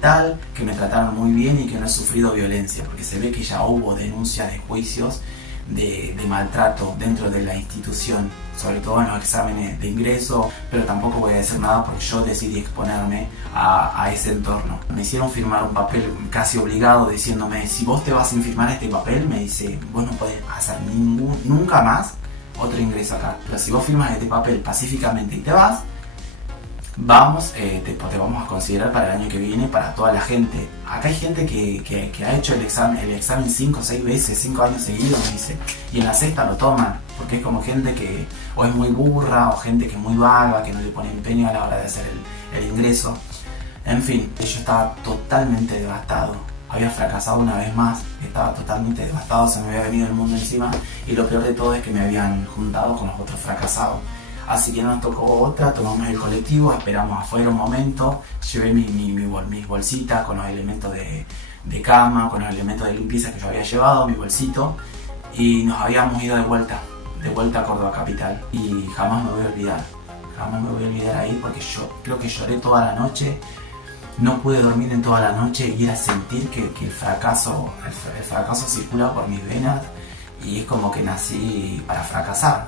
tal, que me trataron muy bien y que no he sufrido violencia, porque se ve que ya hubo denuncias de juicios de maltrato dentro de la institución, sobre todo en los exámenes de ingreso, pero tampoco voy a decir nada porque yo decidí exponerme a ese entorno. Me hicieron firmar un papel casi obligado diciéndome: si vos te vas sin firmar este papel, me dice, vos no podés hacer nunca más otro ingreso acá. Pero si vos firmas este papel pacíficamente y te vas, vamos, te vamos a considerar para el año que viene, para toda la gente. Acá hay gente que ha hecho el examen 5 o 6 veces, 5 años seguidos, me dice, y en la sexta lo toman, porque es como gente que o es muy burra, o gente que es muy vaga, que no le pone empeño a la hora de hacer el ingreso. En fin, yo estaba totalmente devastado, había fracasado una vez más, estaba totalmente devastado, se me había venido el mundo encima, y lo peor de todo es que me habían juntado con los otros fracasados. Así que no nos tocó otra, tomamos el colectivo, esperamos afuera un momento, llevé mis bolsitas con los elementos de cama, con los elementos de limpieza que yo había llevado, mi bolsito, y nos habíamos ido de vuelta a Córdoba capital. Y jamás me voy a olvidar ahí, porque yo creo que lloré toda la noche, no pude dormir en toda la noche y era sentir que el fracaso circulaba por mis venas, y es como que nací para fracasar.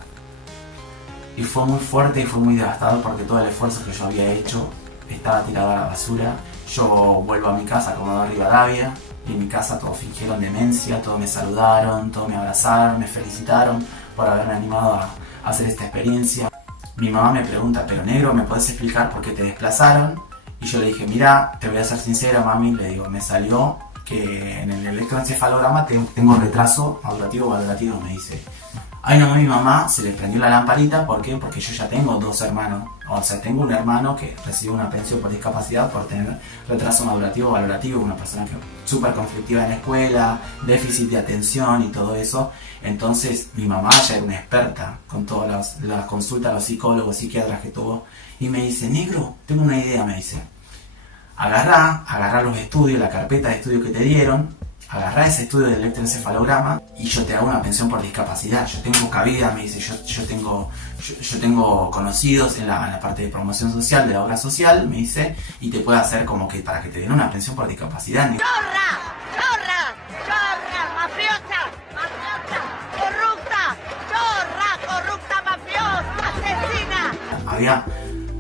Y fue muy fuerte y fue muy devastador, porque todo el esfuerzo que yo había hecho estaba tirado a la basura. Yo vuelvo a mi casa, Comodoro Rivadavia, y en mi casa todos fingieron demencia, todos me saludaron, todos me abrazaron, me felicitaron por haberme animado a hacer esta experiencia. Mi mamá me pregunta, pero negro, ¿me podés explicar por qué te desplazaron? Y yo le dije, mira, te voy a ser sincera, mami, le digo, me salió que en el electroencefalograma tengo retraso madurativo valorativo, me dice. Ay, no, a mi mamá se le prendió la lamparita. ¿Por qué? Porque yo ya tengo 2 hermanos. O sea, tengo un hermano que recibe una pensión por discapacidad por tener retraso madurativo valorativo, una persona que súper conflictiva en la escuela, déficit de atención y todo eso. Entonces mi mamá ya era una experta con todas las consultas a los psicólogos, psiquiatras que tuvo. Y me dice, negro, tengo una idea, me dice. Agarrá los estudios, la carpeta de estudios que te dieron, agarrá ese estudio del electroencefalograma y yo te hago una pensión por discapacidad. Yo tengo cabida, me dice, yo tengo conocidos en la parte de promoción social, de la obra social, me dice, y te puedo hacer como que para que te den una pensión por discapacidad. ¡Chorra! ¡Corrupta, mafiosa, asesina!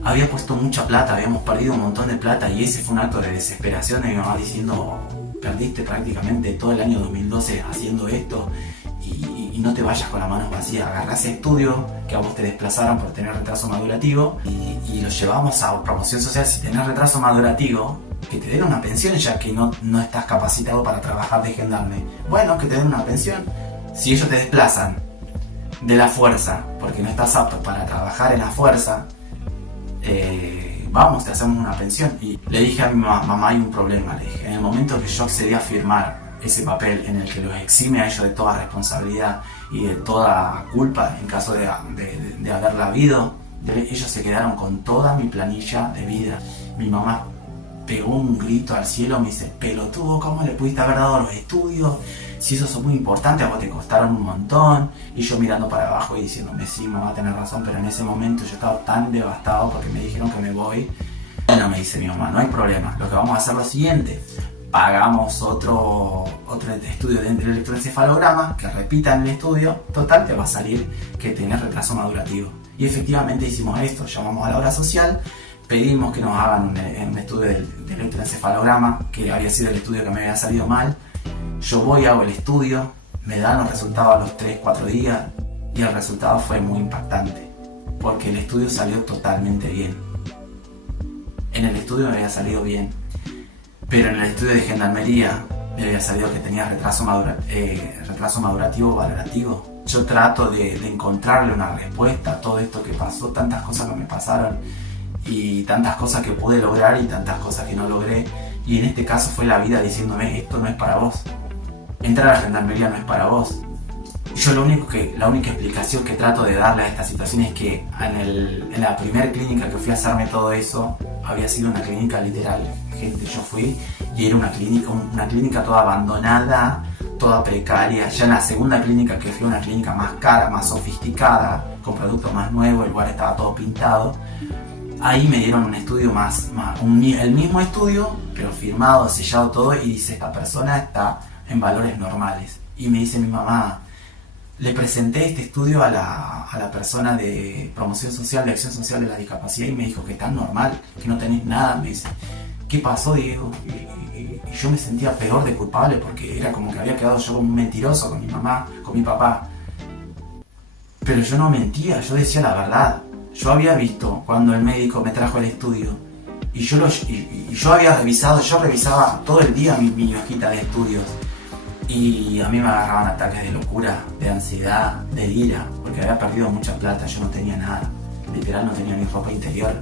Había puesto mucha plata, habíamos perdido un montón de plata, y ese fue un acto de desesperación de mi mamá diciendo, perdiste prácticamente todo el año 2012 haciendo esto, y no te vayas con las manos vacías. Agarrá ese estudio que a vos te desplazaron por tener retraso madurativo y lo llevamos a promoción social. Si tenés retraso madurativo, que te den una pensión, ya que no estás capacitado para trabajar de gendarme. Bueno, que te den una pensión. Si ellos te desplazan de la fuerza porque no estás apto para trabajar en la fuerza, vamos, te hacemos una pensión. Y le dije a mi mamá, hay un problema, le dije. En el momento que yo accedí a firmar ese papel en el que los exime a ellos de toda responsabilidad y de toda culpa en caso de haberla habido, ellos se quedaron con toda mi planilla de vida. Mi mamá pegó un grito al cielo, me dice, pelotudo, ¿cómo le pudiste haber dado los estudios? Si esos son muy importantes, a vos te costaron un montón. Y yo mirando para abajo y diciéndome, sí, mamá, tenés razón, pero en ese momento yo estaba tan devastado porque me dijeron que me voy. Bueno, me dice mi mamá, no hay problema, lo que vamos a hacer es lo siguiente: pagamos otro estudio de electroencefalograma, que repitan el estudio, total te va a salir que tenés retraso madurativo. Y efectivamente hicimos esto, llamamos a la obra social, pedimos que nos hagan un estudio de electroencefalograma, que había sido el estudio que me había salido mal. Yo voy, hago el estudio, me dan los resultados a los 3-4 días, y el resultado fue muy impactante, porque el estudio salió totalmente bien. En el estudio me había salido bien, pero en el estudio de gendarmería me había salido que tenía retraso madurativo valorativo. Yo trato de encontrarle una respuesta a todo esto que pasó, tantas cosas que me pasaron, y tantas cosas que pude lograr y tantas cosas que no logré. Y en este caso fue la vida diciéndome, esto no es para vos. Entrar a la gendarmería no es para vos. Yo la única explicación que trato de darle a esta situación es que en la primera clínica que fui a hacerme todo eso, había sido una clínica literal. Gente, yo fui y era una clínica toda abandonada, toda precaria. Ya en la segunda clínica que fui, una clínica más cara, más sofisticada, con productos más nuevos, el lugar estaba todo pintado. Ahí me dieron un estudio el mismo estudio, pero firmado, sellado todo, y dice, esta persona está en valores normales. Y me dice mi mamá, le presenté este estudio a la persona de promoción social, de acción social de la discapacidad, y me dijo que está normal, que no tenés nada. Me dice, ¿qué pasó, Diego? Y yo me sentía peor de culpable, porque era como que había quedado yo como un mentiroso con mi mamá, con mi papá. Pero yo no mentía, yo decía la verdad. Yo había visto cuando el médico me trajo al estudio y yo había revisado, yo revisaba todo el día mi hojita de estudios y a mí me agarraban ataques de locura, de ansiedad, de ira, porque había perdido mucha plata, yo no tenía nada, literal no tenía ni ropa interior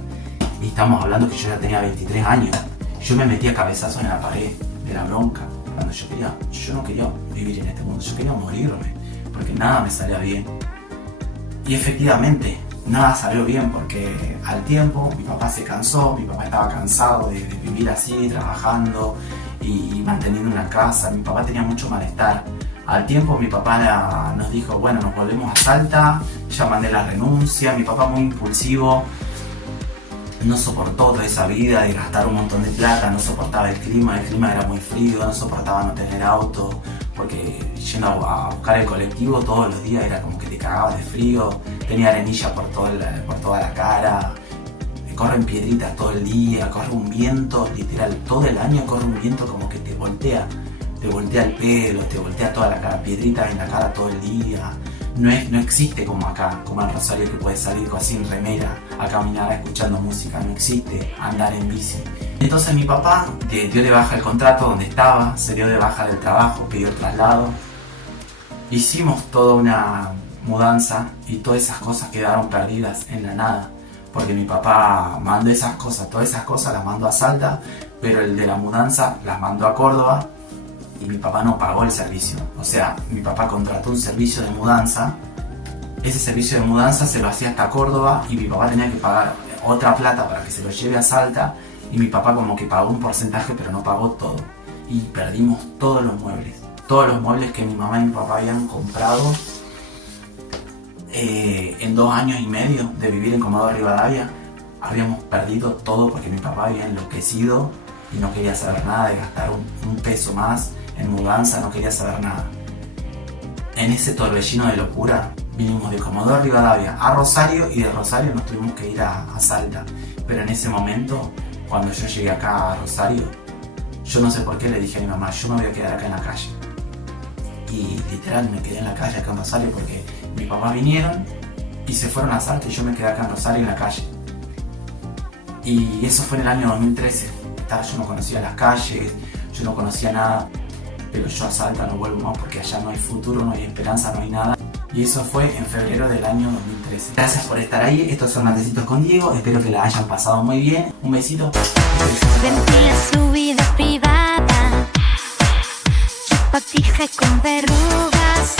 y estamos hablando que yo ya tenía 23 años. Yo me metía cabezazos en la pared de la bronca cuando yo no quería vivir en este mundo, yo quería morirme porque nada me salía bien. Y efectivamente, nada salió bien porque al tiempo mi papá se cansó, mi papá estaba cansado de vivir así, trabajando y manteniendo una casa. Mi papá tenía mucho malestar. Al tiempo mi papá nos dijo, bueno, nos volvemos a Salta, ya mandé la renuncia. Mi papá muy impulsivo, no soportó toda esa vida de gastar un montón de plata, no soportaba el clima era muy frío, no soportaba no tener auto, porque yendo a buscar el colectivo todos los días era como que te cagabas de frío, tenía arenilla por toda la cara, corren piedritas todo el día, corre un viento, literal, todo el año corre un viento como que te voltea el pelo, te voltea toda la cara, piedritas en la cara todo el día. No existe como acá, como en Rosario, que puedes salir sin remera a caminar escuchando música, no existe andar en bici. Entonces mi papá dio de baja el contrato donde estaba, se dio de baja del trabajo, pidió el traslado. Hicimos toda una mudanza y todas esas cosas quedaron perdidas en la nada, porque mi papá mandó esas cosas, todas esas cosas las mandó a Salta, pero el de la mudanza las mandó a Córdoba. Y mi papá no pagó el servicio, o sea, mi papá contrató un servicio de mudanza, ese servicio de mudanza se lo hacía hasta Córdoba y mi papá tenía que pagar otra plata para que se lo lleve a Salta y mi papá como que pagó un porcentaje pero no pagó todo y perdimos todos los muebles que mi mamá y mi papá habían comprado en 2 años y medio de vivir en Comodoro Rivadavia. Habíamos perdido todo porque mi papá había enloquecido y no quería saber nada de gastar un peso más en mudanza, no quería saber nada. En ese torbellino de locura vinimos de Comodoro Rivadavia a Rosario y de Rosario nos tuvimos que ir a Salta. Pero en ese momento, cuando yo llegué acá a Rosario, yo no sé por qué le dije a mi mamá, yo me voy a quedar acá en la calle. Y literal me quedé en la calle acá en Rosario porque mis papás vinieron y se fueron a Salta y yo me quedé acá en Rosario en la calle. Y eso fue en el año 2013. Yo no conocía las calles, yo no conocía nada, pero yo a Salta no vuelvo más porque allá no hay futuro, no hay esperanza, no hay nada. Y eso fue en febrero del año 2013. Gracias por estar ahí, estos son Matecitos con Diego, espero que la hayan pasado muy bien. Un besito. Sentía su vida privada, chupatije con verrugas.